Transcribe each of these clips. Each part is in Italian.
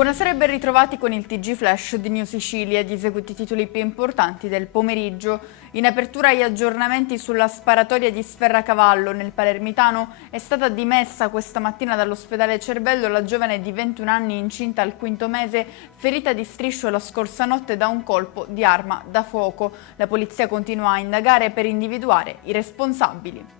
Buonasera e ben ritrovati con il TG Flash di New Sicilia, di eseguiti i titoli più importanti del pomeriggio. In apertura gli aggiornamenti sulla sparatoria di Sferracavallo nel Palermitano. È stata dimessa questa mattina dall'ospedale Cervello la giovane di 21 anni incinta al quinto mese, ferita di striscio la scorsa notte da un colpo di arma da fuoco. La polizia continua a indagare per individuare i responsabili.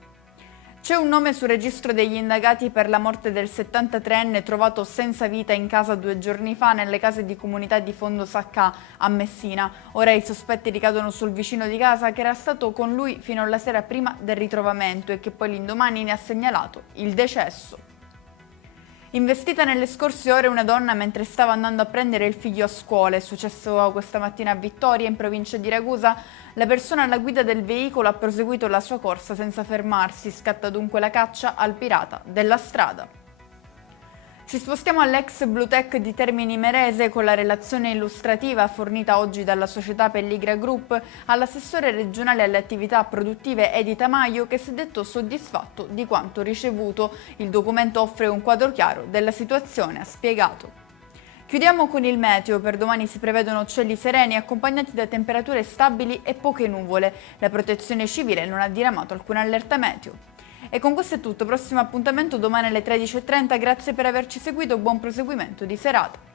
C'è un nome sul registro degli indagati per la morte del 73enne trovato senza vita in casa 2 giorni fa nelle case di comunità di Fondo Saccà a Messina. Ora i sospetti ricadono sul vicino di casa che era stato con lui fino alla sera prima del ritrovamento e che poi l'indomani ne ha segnalato il decesso. Investita nelle scorse ore una donna mentre stava andando a prendere il figlio a scuola. È successo questa mattina a Vittoria, in provincia di Ragusa. La persona alla guida del veicolo ha proseguito la sua corsa senza fermarsi. Scatta dunque la caccia al pirata della strada. Ci spostiamo all'ex Bluetech di Termini Imerese con la relazione illustrativa fornita oggi dalla società Pelligra Group all'assessore regionale alle attività produttive Edi Tamaio, che si è detto soddisfatto di quanto ricevuto. Il documento offre un quadro chiaro della situazione, ha spiegato. Chiudiamo con il meteo. Per domani si prevedono cieli sereni accompagnati da temperature stabili e poche nuvole. La Protezione Civile non ha diramato alcuna allerta meteo. E con questo è tutto, prossimo appuntamento domani alle 13:30, grazie per averci seguito, buon proseguimento di serata.